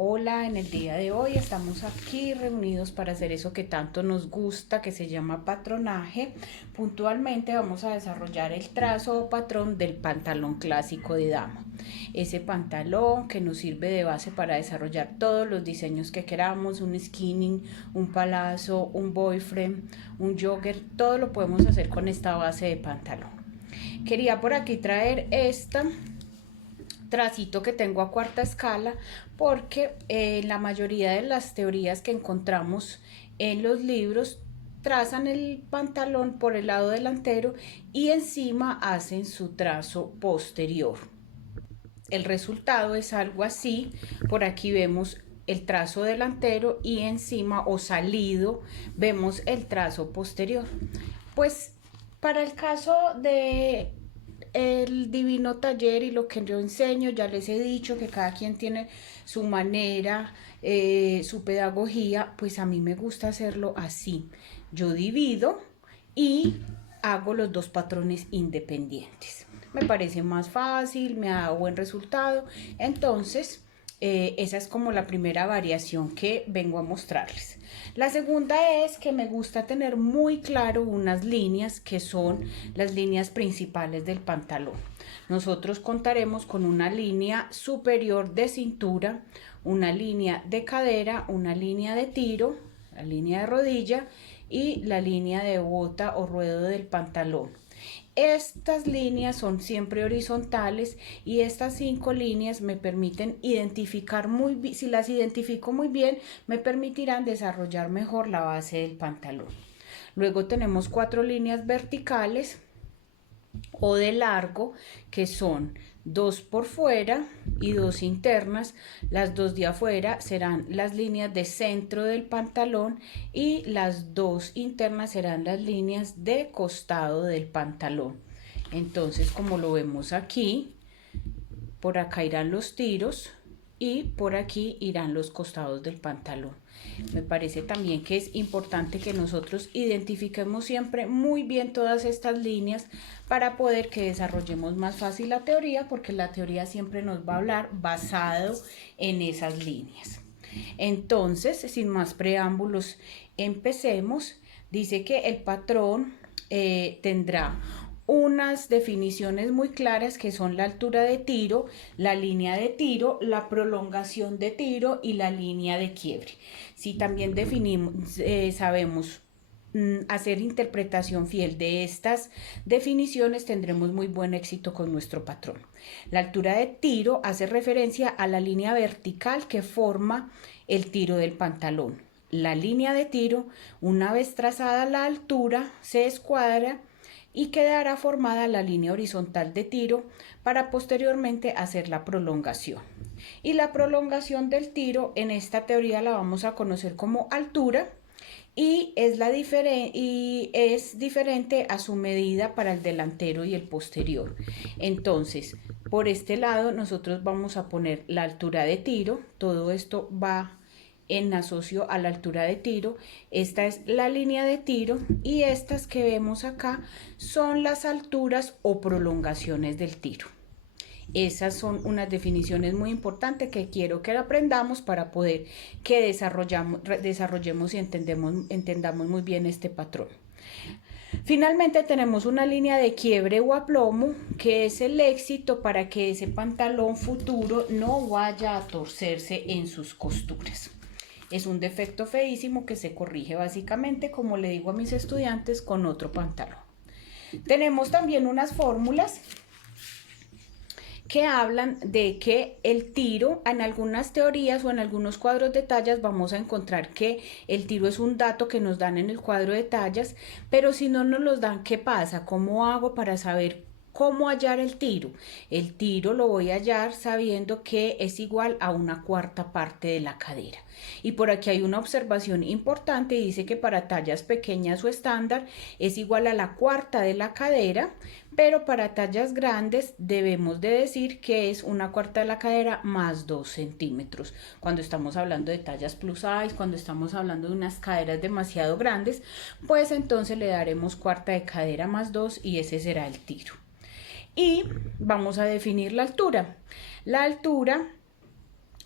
Hola, en el día de hoy estamos aquí reunidos para hacer eso que tanto nos gusta, que se llama patronaje. Puntualmente vamos a desarrollar el trazo o patrón del pantalón clásico de dama. Ese pantalón que nos sirve de base para desarrollar todos los diseños que queramos, un skinny, un palazzo, un boyfriend, un jogger, todo lo podemos hacer con esta base de pantalón. Quería por aquí traer esta tracito que tengo a cuarta escala porque la mayoría de las teorías que encontramos en los libros trazan el pantalón por el lado delantero y encima hacen su trazo posterior. El resultado es algo así. Por aquí vemos el trazo delantero y encima o salido vemos el trazo posterior. Pues para el caso de el divino taller y lo que yo enseño, ya les he dicho que cada quien tiene su manera, su pedagogía, pues a mí me gusta hacerlo así. Yo divido y hago los dos patrones independientes. Me parece más fácil, me da buen resultado. Entonces, esa es como la primera variación que vengo a mostrarles. La segunda es que me gusta tener muy claro unas líneas que son las líneas principales del pantalón. Nosotros contaremos con una línea superior de cintura, una línea de cadera, una línea de tiro, la línea de rodilla y la línea de bota o ruedo del pantalón. Estas líneas son siempre horizontales y estas 5 líneas me permiten identificar muy bien, si las identifico muy bien, me permitirán desarrollar mejor la base del pantalón. Luego tenemos 4 líneas verticales o de largo, que son 2 por fuera y 2 internas. Las 2 de afuera serán las líneas de centro del pantalón y las 2 internas serán las líneas de costado del pantalón. Entonces, como lo vemos aquí, por acá irán los tiros y por aquí irán los costados del pantalón. Me parece también que es importante que nosotros identifiquemos siempre muy bien todas estas líneas para poder que desarrollemos más fácil la teoría, porque la teoría siempre nos va a hablar basado en esas líneas. Entonces, sin más preámbulos, empecemos. Dice que el patrón tendrá unas definiciones muy claras que son la altura de tiro, la línea de tiro, la prolongación de tiro y la línea de quiebre. Si también definimos, sabemos hacer interpretación fiel de estas definiciones, tendremos muy buen éxito con nuestro patrón. La altura de tiro hace referencia a la línea vertical que forma el tiro del pantalón. La línea de tiro, una vez trazada la altura, se escuadra y quedará formada la línea horizontal de tiro para posteriormente hacer la prolongación. Y la prolongación del tiro en esta teoría la vamos a conocer como altura y es diferente a su medida para el delantero y el posterior. Entonces, por este lado nosotros vamos a poner la altura de tiro. Todo esto va en asocio a la altura de tiro. Esta es la línea de tiro y estas que vemos acá son las alturas o prolongaciones del tiro. Esas son unas definiciones muy importantes que quiero que aprendamos para poder que desarrollemos y entendamos muy bien este patrón. Finalmente tenemos una línea de quiebre o aplomo, que es el éxito para que ese pantalón futuro no vaya a torcerse en sus costuras. Es un defecto feísimo que se corrige básicamente, como le digo a mis estudiantes, con otro pantalón. Tenemos también unas fórmulas que hablan de que el tiro, en algunas teorías o en algunos cuadros de tallas vamos a encontrar que el tiro es un dato que nos dan en el cuadro de tallas, pero si no nos los dan, ¿qué pasa? ¿Cómo hago para saber cómo hallar el tiro? El tiro lo voy a hallar sabiendo que es igual a una cuarta parte de la cadera. Y por aquí hay una observación importante, dice que para tallas pequeñas o estándar es igual a la cuarta de la cadera, pero para tallas grandes debemos de decir que es una cuarta de la cadera más 2 centímetros. Cuando estamos hablando de tallas plus size, cuando estamos hablando de unas caderas demasiado grandes, pues entonces le daremos cuarta de cadera más 2 y ese será el tiro. Y vamos a definir la altura. La altura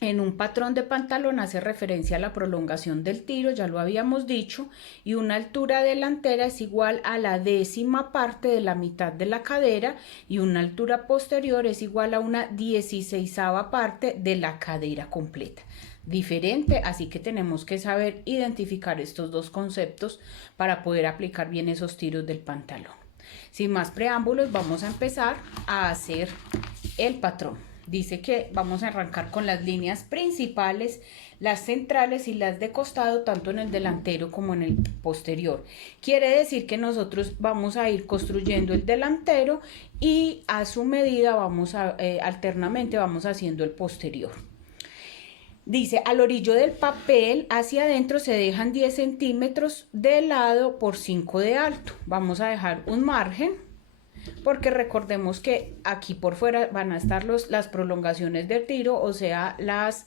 En un patrón de pantalón hace referencia a la prolongación del tiro, ya lo habíamos dicho, y una altura delantera es igual a la décima parte de la mitad de la cadera y una altura posterior es igual a una 16ª parte de la cadera completa. Diferente, así que tenemos que saber identificar estos dos conceptos para poder aplicar bien esos tiros del pantalón. Sin más preámbulos, vamos a empezar a hacer el patrón. Dice que vamos a arrancar con las líneas principales, las centrales y las de costado, tanto en el delantero como en el posterior. Quiere decir que nosotros vamos a ir construyendo el delantero y a su medida alternamente vamos haciendo el posterior. Dice, al orillo del papel hacia adentro se dejan 10 centímetros de lado por 5 de alto. Vamos a dejar un margen, porque recordemos que aquí por fuera van a estar las prolongaciones del tiro, o sea, las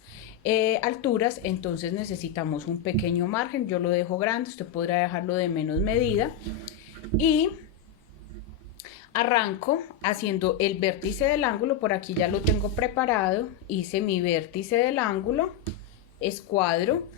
alturas, entonces necesitamos un pequeño margen. Yo lo dejo grande, usted podrá dejarlo de menos medida. Y arranco haciendo el vértice del ángulo, por aquí ya lo tengo preparado, hice mi vértice del ángulo, escuadro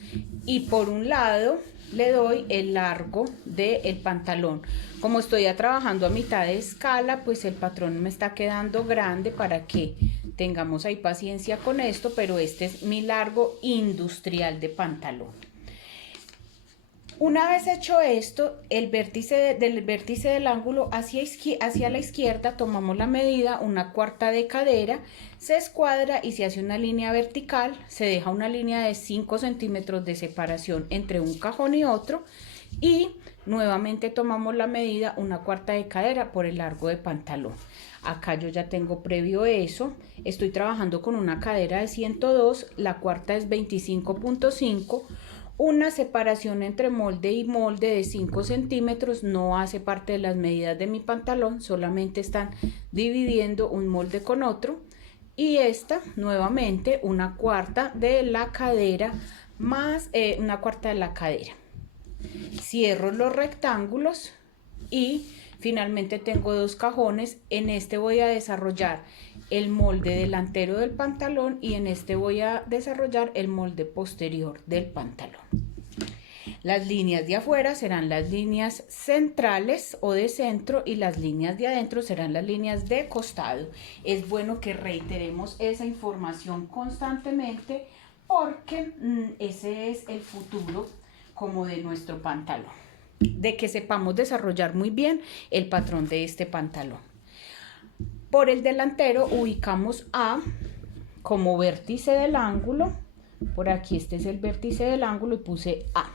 y por un lado le doy el largo del pantalón. Como estoy trabajando a mitad de escala, pues el patrón me está quedando grande, para que tengamos ahí paciencia con esto, pero este es mi largo industrial de pantalón. Una vez hecho esto, del vértice del ángulo hacia la izquierda tomamos la medida, una cuarta de cadera, se escuadra y se hace una línea vertical, se deja una línea de 5 centímetros de separación entre un cajón y otro, y nuevamente tomamos la medida, una cuarta de cadera por el largo de pantalón. Acá yo ya tengo previo eso, estoy trabajando con una cadera de 102, la cuarta es 25.5, una separación entre molde y molde de 5 centímetros, no hace parte de las medidas de mi pantalón, solamente están dividiendo un molde con otro. Y esta nuevamente una cuarta de la cadera más una cuarta de la cadera. Cierro los rectángulos y finalmente tengo dos cajones. En este voy a desarrollar el molde delantero del pantalón y en este voy a desarrollar el molde posterior del pantalón. Las líneas de afuera serán las líneas centrales o de centro y las líneas de adentro serán las líneas de costado. Es bueno que reiteremos esa información constantemente, porque ese es el futuro como de nuestro pantalón, de que sepamos desarrollar muy bien el patrón de este pantalón. Por el delantero ubicamos A como vértice del ángulo, por aquí este es el vértice del ángulo y puse A.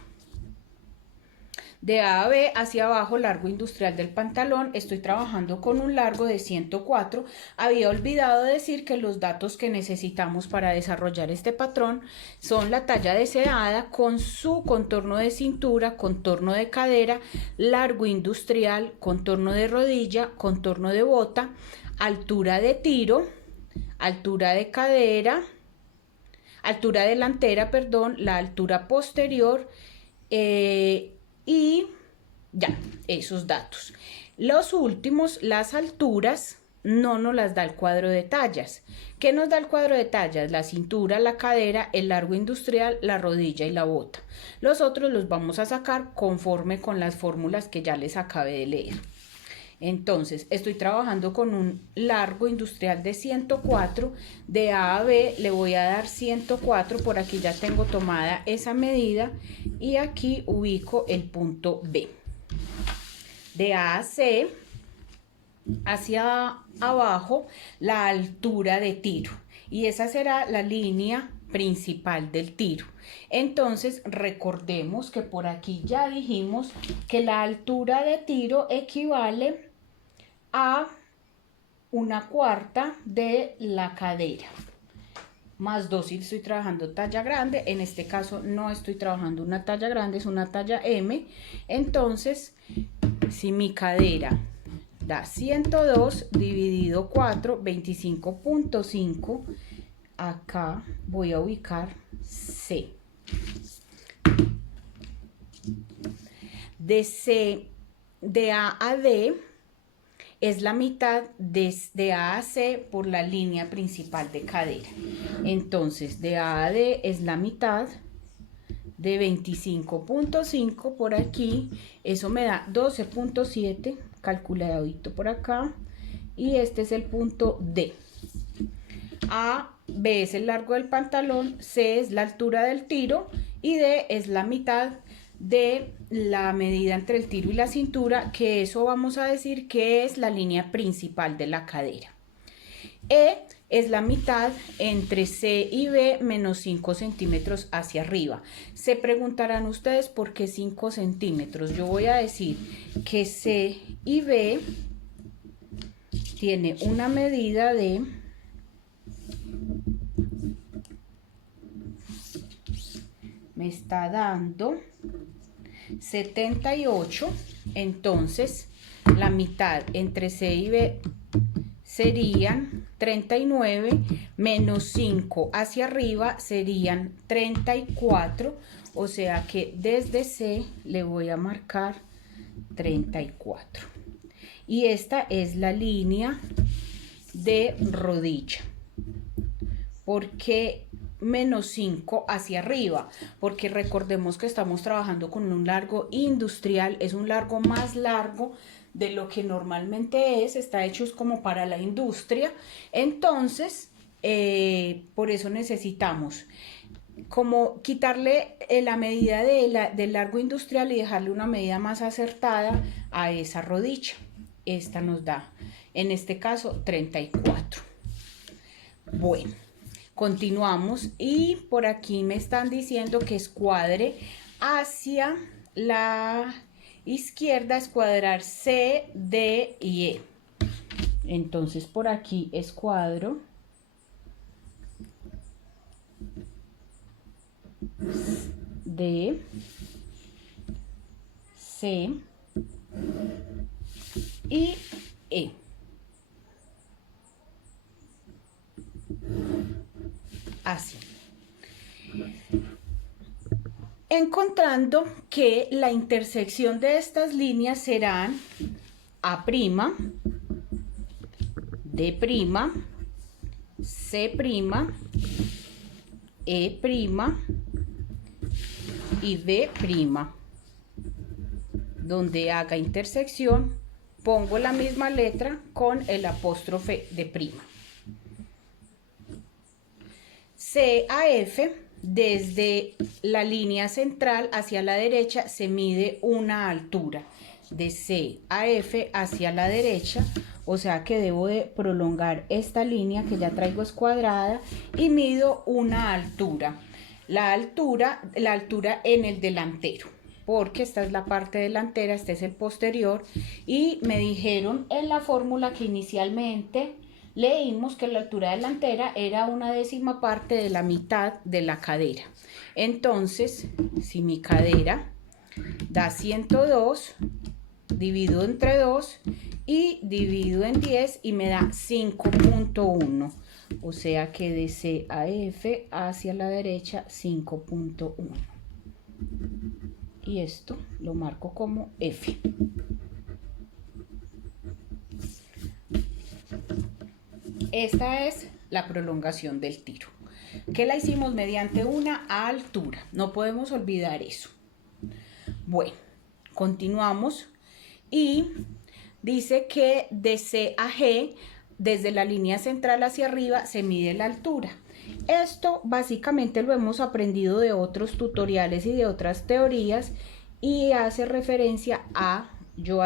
De A a B hacia abajo, largo industrial del pantalón, estoy trabajando con un largo de 104. Había olvidado decir que los datos que necesitamos para desarrollar este patrón son la talla deseada con su contorno de cintura, contorno de cadera, largo industrial, contorno de rodilla, contorno de bota, altura de tiro, altura de cadera, altura delantera, perdón, la altura posterior, y ya, esos datos. Los últimos, las alturas, no nos las da el cuadro de tallas. ¿Qué nos da el cuadro de tallas? La cintura, la cadera, el largo industrial, la rodilla y la bota. Los otros los vamos a sacar conforme con las fórmulas que ya les acabé de leer. Entonces, estoy trabajando con un largo industrial de 104, de A a B le voy a dar 104, por aquí ya tengo tomada esa medida y aquí ubico el punto B. De A a C, hacia abajo, la altura de tiro, y esa será la línea principal del tiro. Entonces, recordemos que por aquí ya dijimos que la altura de tiro equivale a una cuarta de la cadera, más 2 si estoy trabajando talla grande. En este caso no estoy trabajando una talla grande, es una talla M. Entonces, si mi cadera da 102 dividido 4, 25.5, acá voy a ubicar C. De A a D, es la mitad de A a C por la línea principal de cadera. Entonces, de A a D es la mitad de 25.5 por aquí. Eso me da 12.7, calculadito por acá. Y este es el punto D. A, B es el largo del pantalón, C es la altura del tiro y D es la mitad de la medida entre el tiro y la cintura, que eso vamos a decir que es la línea principal de la cadera. E es la mitad entre C y B menos 5 centímetros hacia arriba. Se preguntarán ustedes por qué 5 centímetros. Yo voy a decir que C y B tiene una medida de 78, entonces la mitad entre C y B serían 39, menos 5 hacia arriba serían 34, o sea que desde C le voy a marcar 34. Y esta es la línea de rodilla. ¿Por qué menos 5 hacia arriba? Porque recordemos que estamos trabajando con un largo industrial, es un largo más largo de lo que normalmente es, está hecho como para la industria. Entonces, por eso necesitamos como quitarle la medida del largo industrial y dejarle una medida más acertada a esa rodilla. Esta nos da, en este caso, 34. Bueno, continuamos y por aquí me están diciendo que escuadre hacia la izquierda, escuadrar C, D y E. Entonces por aquí escuadro D, C y E. Así. Encontrando que la intersección de estas líneas serán A', D', C', E' y B'. Donde haga intersección, pongo la misma letra con el apóstrofe de prima. C a F, desde la línea central hacia la derecha se mide una altura. De C a F hacia la derecha, o sea que debo de prolongar esta línea que ya traigo escuadrada y mido una altura. La altura en el delantero, porque esta es la parte delantera, este es el posterior, y me dijeron en la fórmula que inicialmente leímos que la altura delantera era una décima parte de la mitad de la cadera. Entonces, si mi cadera da 102, divido entre 2 y divido en 10 y me da 5.1. O sea que de C a F hacia la derecha 5.1. Y esto lo marco como F. Esta es la prolongación del tiro, que la hicimos mediante una altura. No podemos olvidar eso. Bueno, continuamos y dice que de C a G, desde la línea central hacia arriba, se mide la altura. Esto básicamente lo hemos aprendido de otros tutoriales y de otras teorías y hace referencia a yo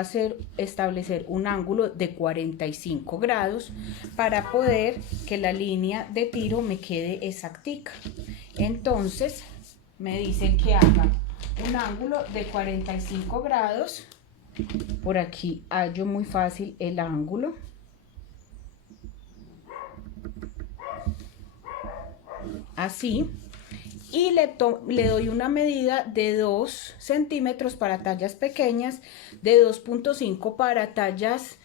establecer un ángulo de 45 grados para poder que la línea de tiro me quede exactica. Entonces me dicen que haga un ángulo de 45 grados. Por aquí hallo muy fácil el ángulo. Así. Y le doy una medida de 2 centímetros para tallas pequeñas, de 2.5 para tallas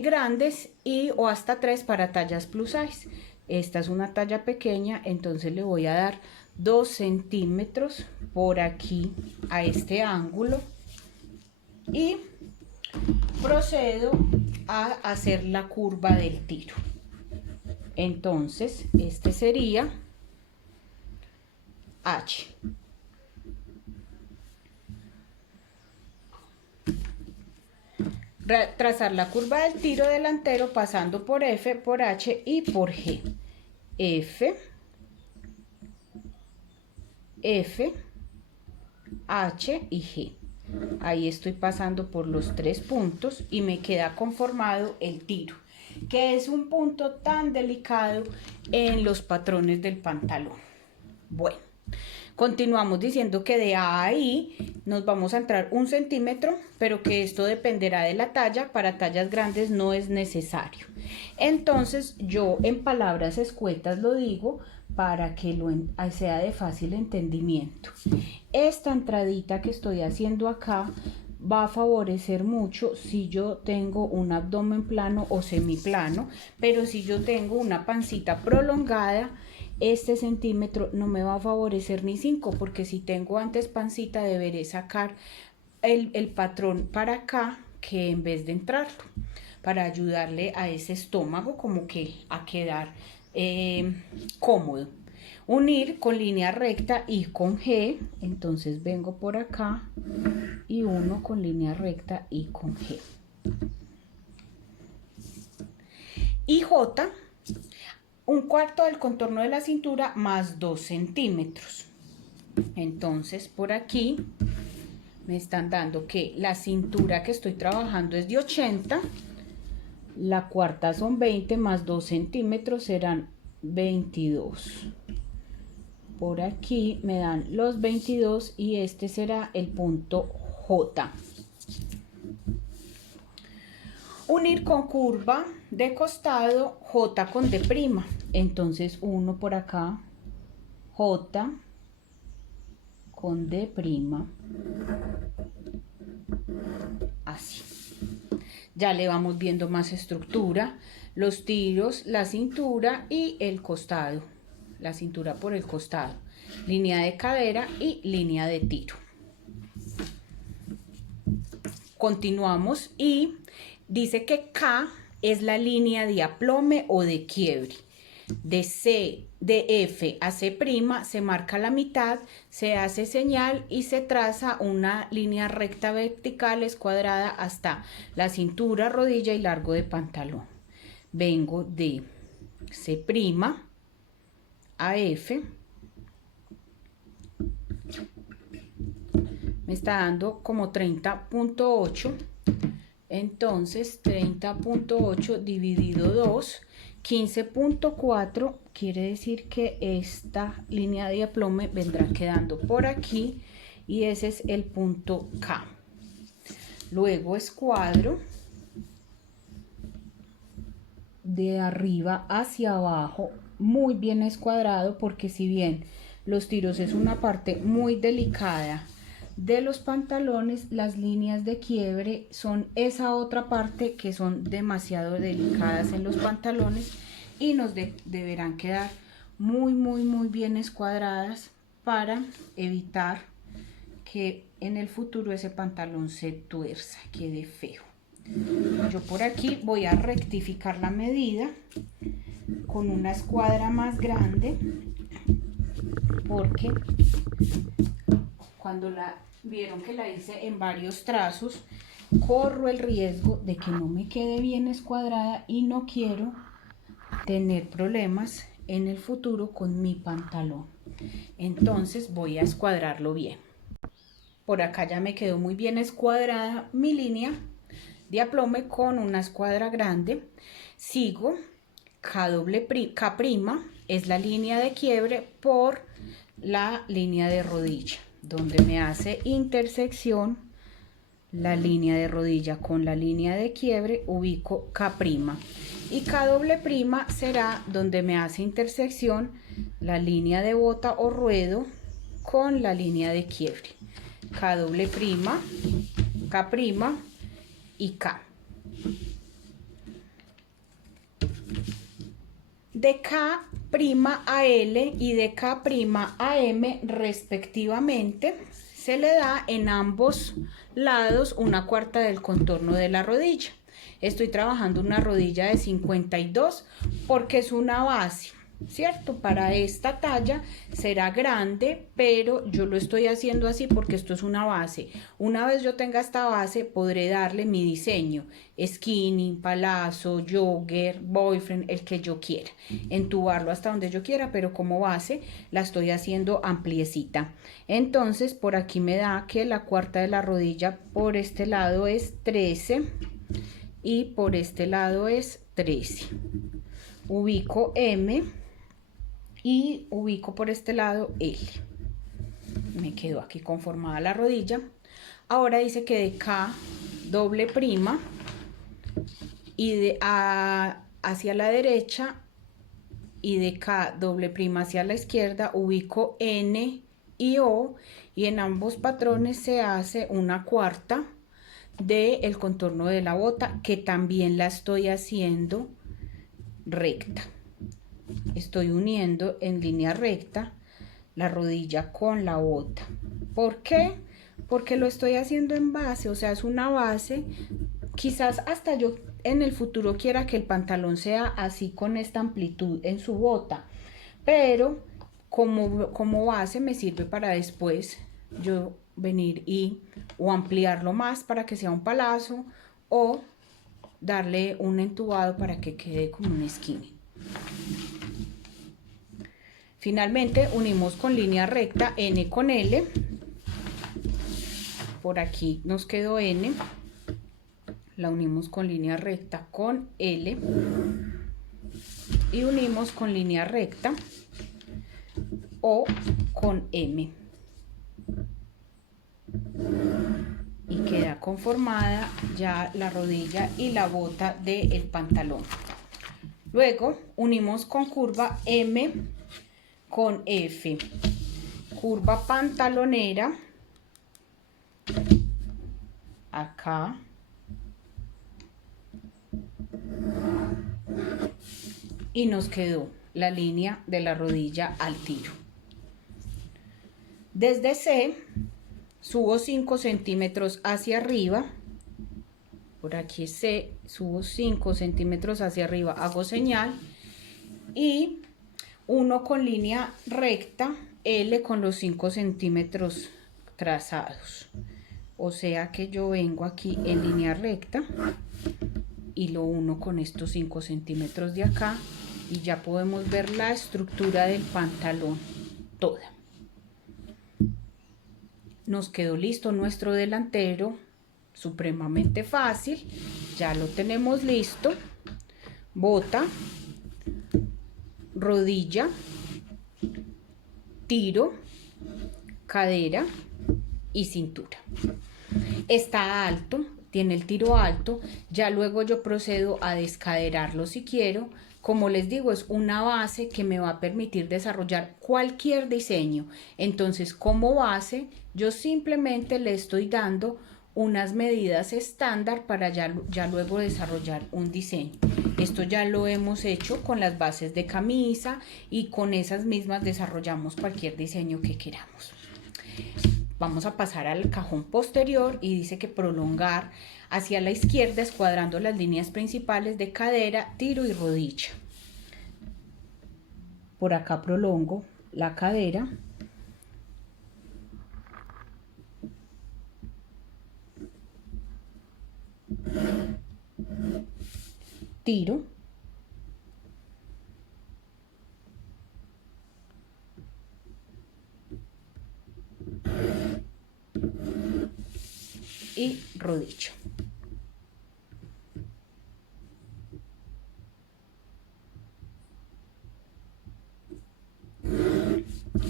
grandes o hasta 3 para tallas plus size. Esta es una talla pequeña, entonces le voy a dar 2 centímetros por aquí a este ángulo y Procedo a hacer la curva del tiro. Entonces, este sería H. Trazar la curva del tiro delantero pasando por F, por H y por G. F, F, H y G. Ahí estoy pasando por los 3 puntos y me queda conformado el tiro, que es un punto tan delicado en los patrones del pantalón. Bueno, continuamos diciendo que de A a I nos vamos a entrar 1 centímetro, pero que esto dependerá de la talla. Para tallas grandes no es necesario. Entonces yo en palabras escuetas lo digo para que sea de fácil entendimiento. Esta entradita que estoy haciendo acá va a favorecer mucho si yo tengo un abdomen plano o semiplano, pero si yo tengo una pancita prolongada, este centímetro no me va a favorecer ni 5, porque si tengo antes pancita deberé sacar el patrón para acá, que en vez de entrarlo, para ayudarle a ese estómago como que a quedar cómodo. Unir con línea recta y con G, entonces vengo por acá y uno con línea recta y con G. Y J, 1/4 del contorno de la cintura más 2 centímetros. Entonces por aquí me están dando que la cintura que estoy trabajando es de 80, la cuarta son 20 más 2 centímetros serán 22. Por aquí me dan los 22 y este será el punto J. Unir con curva de costado J con D'. Entonces uno por acá, J con D'. Así. Ya le vamos viendo más estructura, los tiros, la cintura y el costado. La cintura por el costado, línea de cadera y línea de tiro. Continuamos y dice que K es la línea de aplome o de quiebre. De F a C' se marca la mitad, se hace señal y se traza una línea recta vertical escuadrada hasta la cintura, rodilla y largo de pantalón. Vengo de C' a F, me está dando como 30.8, entonces 30.8 dividido 2, 15.4, quiere decir que esta línea de aplome vendrá quedando por aquí y ese es el punto K. Luego escuadro de arriba hacia abajo, muy bien escuadrado, porque si bien los tiros es una parte muy delicada de los pantalones, las líneas de quiebre son esa otra parte que son demasiado delicadas en los pantalones y nos deberán quedar muy bien escuadradas para evitar que en el futuro ese pantalón se tuerza, quede feo. Yo por aquí voy a rectificar la medida con una escuadra más grande, porque cuando vieron que la hice en varios trazos, corro el riesgo de que no me quede bien escuadrada y no quiero tener problemas en el futuro con mi pantalón. Entonces voy a escuadrarlo bien. Por acá ya me quedó muy bien escuadrada mi línea de aplome con una escuadra grande. Sigo K', es la línea de quiebre por la línea de rodilla, donde me hace intersección la línea de rodilla con la línea de quiebre, ubico K', y K' será donde me hace intersección la línea de bota o ruedo con la línea de quiebre. K', K' y K. De K' a L y de K' a M respectivamente se le da en ambos lados 1/4 del contorno de la rodilla. Estoy trabajando una rodilla de 52 porque es una base, ¿cierto? Para esta talla será grande, pero yo lo estoy haciendo así porque esto es una base. Una vez yo tenga esta base, podré darle mi diseño: skinny, palazzo, jogger, boyfriend, el que yo quiera, entubarlo hasta donde yo quiera, pero como base la estoy haciendo ampliecita. Entonces por aquí me da que la cuarta de la rodilla por este lado es 13 y por este lado es 13. Ubico M y ubico por este lado L. Me quedó aquí conformada la rodilla. Ahora dice que de K doble prima y de A hacia la derecha y de K doble prima hacia la izquierda ubico N y O, y en ambos patrones se hace 1/4 del contorno de la bota, que también la estoy haciendo recta. Estoy uniendo en línea recta la rodilla con la bota. ¿Por qué? Porque lo estoy haciendo en base, o sea, es una base. Quizás hasta yo en el futuro quiera que el pantalón sea así, con esta amplitud en su bota, pero como base me sirve para después yo venir y o ampliarlo más para que sea un palazo, o darle un entubado para que quede como un skinny. Finalmente unimos con línea recta N con L. Por aquí nos quedó N, la unimos con línea recta con L y unimos con línea recta O con M, y queda conformada ya la rodilla y la bota del pantalón. Luego unimos con curva M con F, curva pantalonera acá, y nos quedó la línea de la rodilla al tiro. Desde C subo 5 centímetros hacia arriba, por aquí es C, subo 5 centímetros hacia arriba, hago señal y uno con línea recta L con los 5 centímetros trazados. O sea que yo vengo aquí en línea recta y lo uno con estos 5 centímetros de acá, y ya podemos ver la estructura del pantalón toda. Nos quedó listo nuestro delantero, supremamente fácil, ya lo tenemos listo. Bota, rodilla, tiro, cadera y cintura. Está alto, tiene el tiro alto, ya luego yo procedo a descaderarlo si quiero. Como les digo, es una base que me va a permitir desarrollar cualquier diseño. Entonces, como base, yo simplemente le estoy dando unas medidas estándar para ya luego desarrollar un diseño. Esto ya lo hemos hecho con las bases de camisa, y con esas mismas desarrollamos cualquier diseño que queramos. Vamos a pasar al cajón posterior, y dice que prolongar hacia la izquierda escuadrando las líneas principales de cadera, tiro y rodilla. Por acá prolongo la cadera, tiro, y rodilla.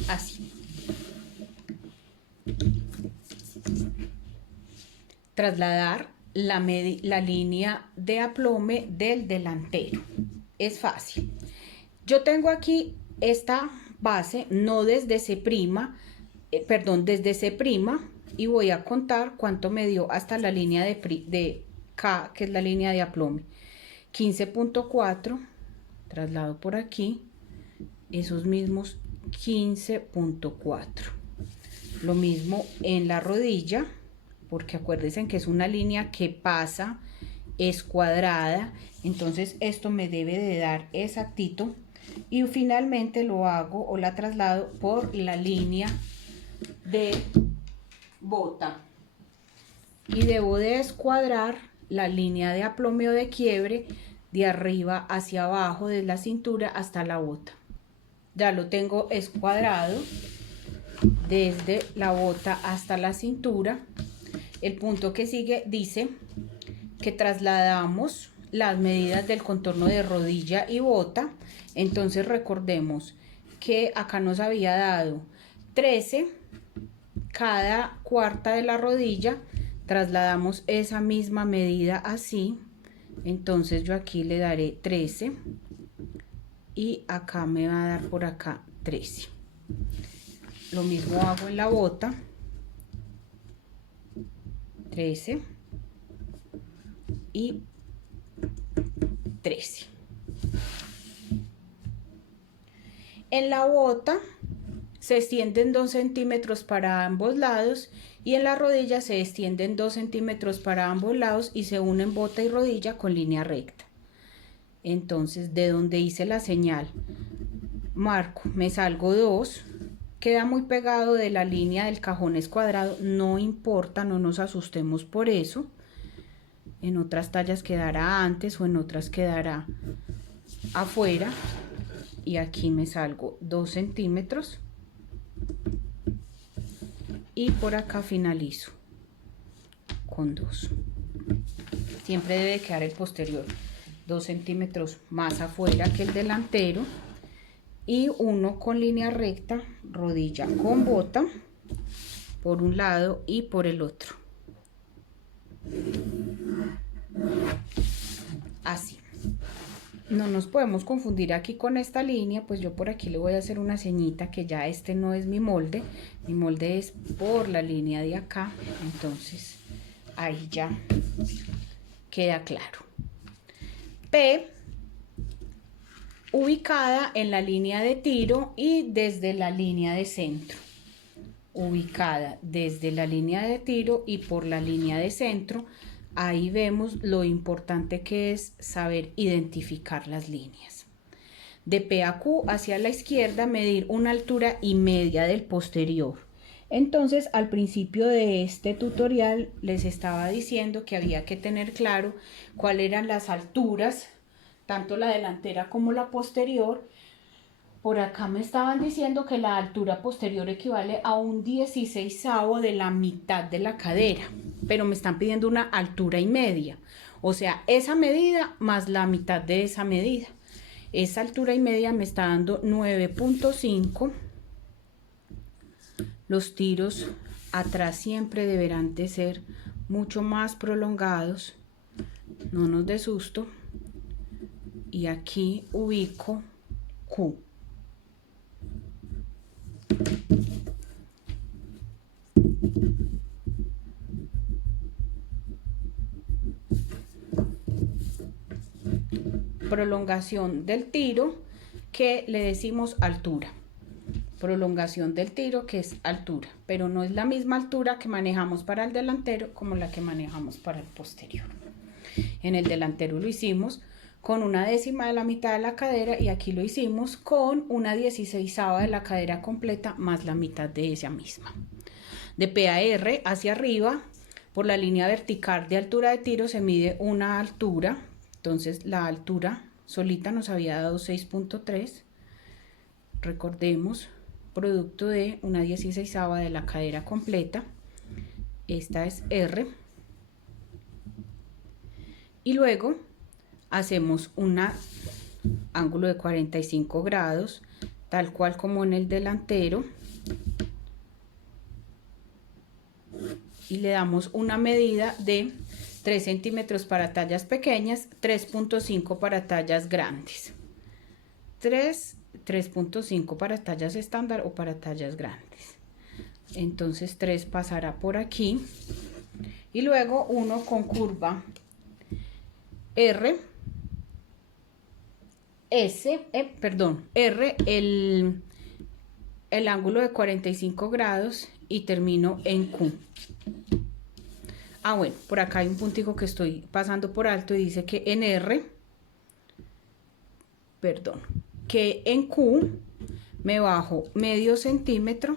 Así. Trasladar la línea de aplome del delantero. Es fácil. Yo tengo aquí esta base, no desde C', desde C', y voy a contar cuánto me dio hasta la línea de K, que es la línea de aplome. 15.4, traslado por aquí, esos mismos 15.4. Lo mismo en la rodilla, porque acuérdense que es una línea que pasa, es cuadrada, entonces esto me debe de dar exactito. Y finalmente lo hago o la traslado por la línea de bota. Y debo de escuadrar la línea de aplomeo de quiebre de arriba hacia abajo, desde la cintura hasta la bota. Ya lo tengo escuadrado desde la bota hasta la cintura. El punto que sigue dice que trasladamos las medidas del contorno de rodilla y bota. Entonces recordemos que acá nos había dado 13 cada cuarta de la rodilla. Trasladamos esa misma medida así, entonces yo aquí le daré 13 y acá me va a dar por acá 13. Lo mismo hago en la bota, 13 y 13. En la bota se extienden 2 centímetros para ambos lados y en la rodilla se extienden 2 centímetros para ambos lados y se unen bota y rodilla con línea recta. Entonces, de donde hice la señal, marco, me salgo 2, queda muy pegado de la línea del cajón escuadrado, no importa, no nos asustemos por eso. En otras tallas quedará antes o en otras quedará afuera. Y aquí me salgo 2 centímetros. Y por acá finalizo con 2. Siempre debe quedar el posterior 2 centímetros más afuera que el delantero y uno con línea recta, rodilla con bota por un lado y por el otro, así. No nos podemos confundir aquí con esta línea, pues yo por aquí le voy a hacer una ceñita que ya este no es mi molde es por la línea de acá, entonces ahí ya queda claro. P, ubicada en la línea de tiro y desde la línea de centro, ubicada desde la línea de tiro y por la línea de centro. Ahí vemos lo importante que es saber identificar las líneas. De P a Q hacia la izquierda, medir una altura y media del posterior. Entonces, al principio de este tutorial les estaba diciendo que había que tener claro cuáles eran las alturas, tanto la delantera como la posterior. Por acá me estaban diciendo que la altura posterior equivale a un 16avo de la mitad de la cadera, pero me están pidiendo una altura y media, o sea, esa medida más la mitad de esa medida. Esa altura y media me está dando 9.5. Los tiros atrás siempre deberán de ser mucho más prolongados, no nos dé susto. Y aquí ubico Q. Prolongación del tiro, que le decimos altura. Prolongación del tiro, que es altura, pero no es la misma altura que manejamos para el delantero como la que manejamos para el posterior. En el delantero lo hicimos con una décima de la mitad de la cadera y aquí lo hicimos con una 16ava de la cadera completa más la mitad de esa misma. De P a R hacia arriba, por la línea vertical de altura de tiro se mide una altura. Entonces la altura solita nos había dado 6.3. Recordemos, producto de una 16ava de la cadera completa. Esta es R. Y luego hacemos un ángulo de 45 grados, tal cual como en el delantero. Y le damos una medida de 3 centímetros para tallas pequeñas, 3.5 para tallas grandes. 3.5 para tallas estándar o para tallas grandes. Entonces 3 pasará por aquí. Y luego uno con curva R, R, el ángulo de 45 grados y termino en Q. Ah, bueno, por acá hay un puntico que estoy pasando por alto y dice que en R, perdón, que en Q me bajo medio centímetro.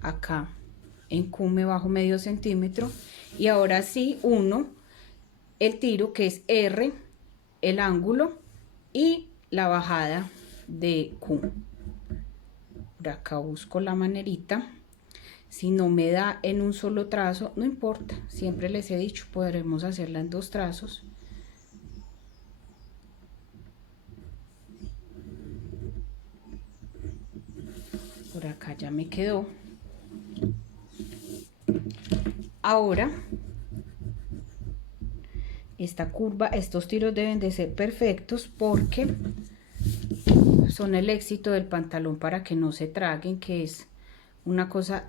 Acá en Q me bajo medio centímetro. Y ahora sí, el tiro que es R, el ángulo y la bajada de Q. Por acá busco la manerita. Si no me da en un solo trazo, no importa, siempre les he dicho, podremos hacerla en 2 trazos. Por acá ya me quedó. Ahora, esta curva, estos tiros deben de ser perfectos porque son el éxito del pantalón para que no se traguen, que es una cosa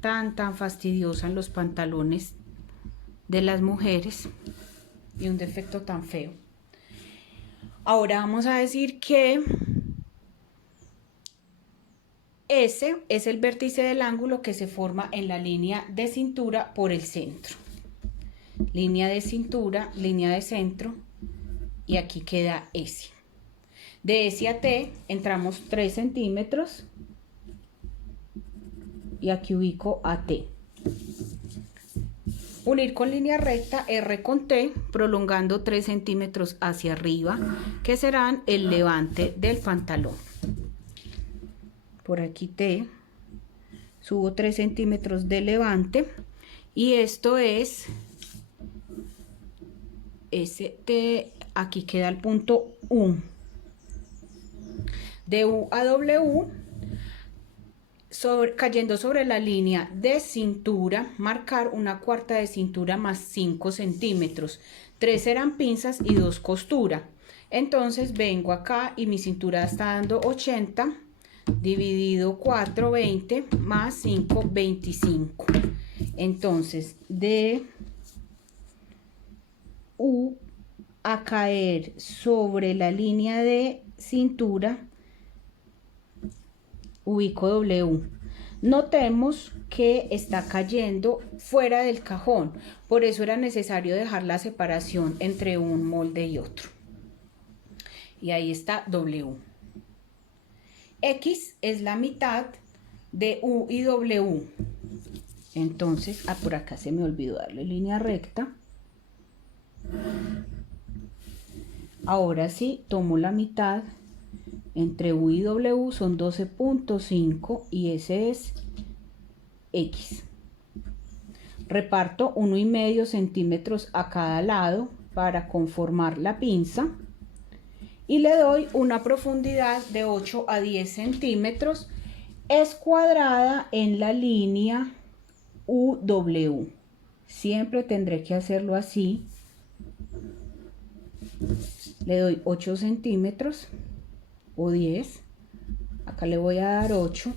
tan fastidiosa en los pantalones de las mujeres y un defecto tan feo. Ahora vamos a decir que ese es el vértice del ángulo que se forma en la línea de cintura por el centro. Línea de cintura, línea de centro, y aquí queda S. De S a T entramos 3 centímetros y aquí ubico a T. Unir con línea recta R con T, prolongando 3 centímetros hacia arriba, que serán el levante del pantalón. Por aquí T, subo 3 centímetros de levante y esto es ST, aquí queda el punto U. De U a W, cayendo sobre la línea de cintura, marcar una cuarta de cintura más 5 centímetros. 3 serán pinzas y 2 costura. Entonces vengo acá y mi cintura está dando 80, dividido 4, 20, más 5, 25. Entonces, de U a caer sobre la línea de cintura, ubico W. Notemos que está cayendo fuera del cajón, por eso era necesario dejar la separación entre un molde y otro. Y ahí está W. X es la mitad de U y W. Entonces, por acá se me olvidó darle línea recta. Ahora sí, tomo la mitad. Entre U y W son 12.5 y ese es X. Reparto 1,5 centímetros a cada lado para conformar la pinza y le doy una profundidad de 8 a 10 centímetros escuadrada en la línea UW. Siempre tendré que hacerlo así. Le doy 8 centímetros o 10, acá le voy a dar 8.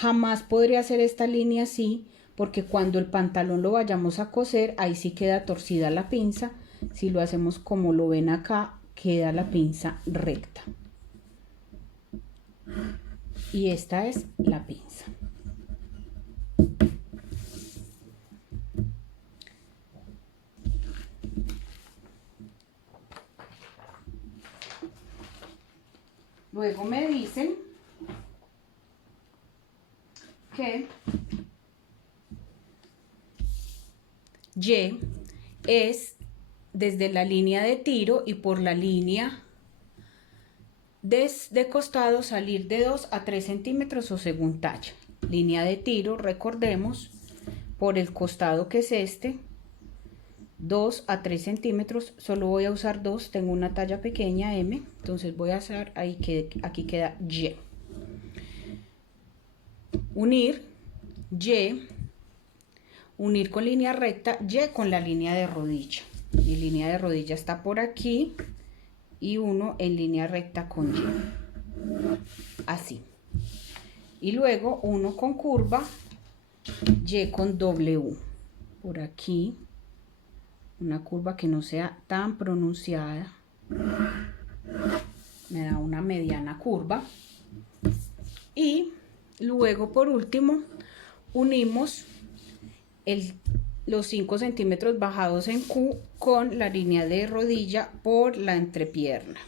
Jamás podría hacer esta línea así porque cuando el pantalón lo vayamos a coser, ahí sí queda torcida la pinza. Si lo hacemos como lo ven acá, queda la pinza recta. Y esta es la pinza. Luego me dicen que Y es desde la línea de tiro y por la línea de costado salir de 2 a 3 centímetros o según talla. Línea de tiro, recordemos, por el costado que es este, 2 a 3 centímetros, solo voy a usar 2, tengo una talla pequeña M, entonces voy a hacer ahí que aquí queda Y. Unir Y, unir con línea recta Y con la línea de rodilla. Mi línea de rodilla está por aquí y uno en línea recta con Y. Así. Y luego uno con curva, Y con W. Por aquí. Una curva que no sea tan pronunciada. Me da una mediana curva. Y Luego, por último, unimos los 5 centímetros bajados en Q con la línea de rodilla por la entrepierna.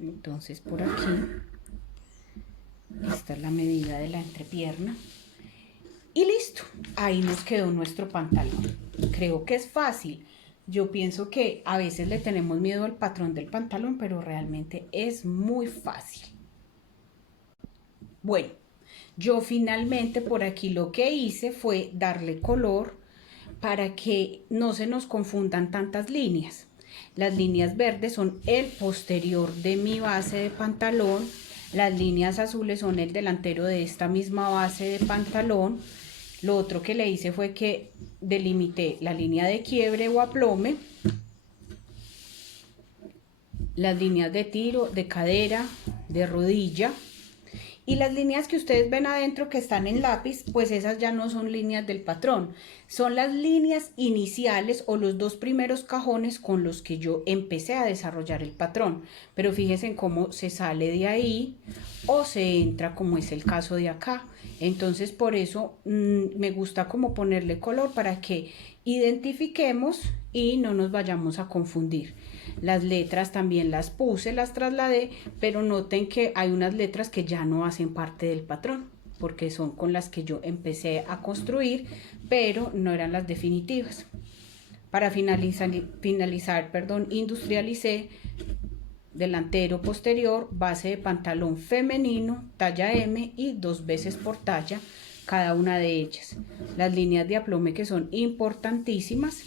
Entonces por aquí, esta es la medida de la entrepierna. Y listo, ahí nos quedó nuestro pantalón. Creo que es fácil. Yo pienso que a veces le tenemos miedo al patrón del pantalón, pero realmente es muy fácil. Bueno, yo finalmente por aquí lo que hice fue darle color para que no se nos confundan tantas líneas. Las líneas verdes son el posterior de mi base de pantalón, las líneas azules son el delantero de esta misma base de pantalón. Lo otro que le hice fue que delimité la línea de quiebre o aplome, las líneas de tiro, de cadera, de rodilla. Y las líneas que ustedes ven adentro que están en lápiz, pues esas ya no son líneas del patrón. Son las líneas iniciales o los 2 primeros cajones con los que yo empecé a desarrollar el patrón. Pero fíjense en cómo se sale de ahí o se entra, como es el caso de acá. Entonces por eso me gusta como ponerle color para que identifiquemos y no nos vayamos a confundir. Las letras también las puse, las trasladé, pero noten que hay unas letras que ya no hacen parte del patrón, porque son con las que yo empecé a construir, pero no eran las definitivas. Para finalizar, industrialicé delantero, posterior, base de pantalón femenino, talla M y 2 veces por talla, cada una de ellas. Las líneas de aplome que son importantísimas.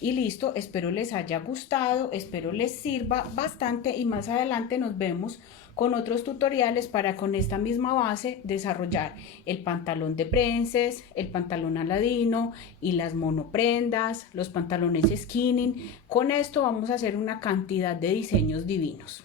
Y listo, espero les haya gustado, espero les sirva bastante y más adelante nos vemos con otros tutoriales para con esta misma base desarrollar el pantalón de prenses, el pantalón aladino y las monoprendas, los pantalones skinny. Con esto vamos a hacer una cantidad de diseños divinos.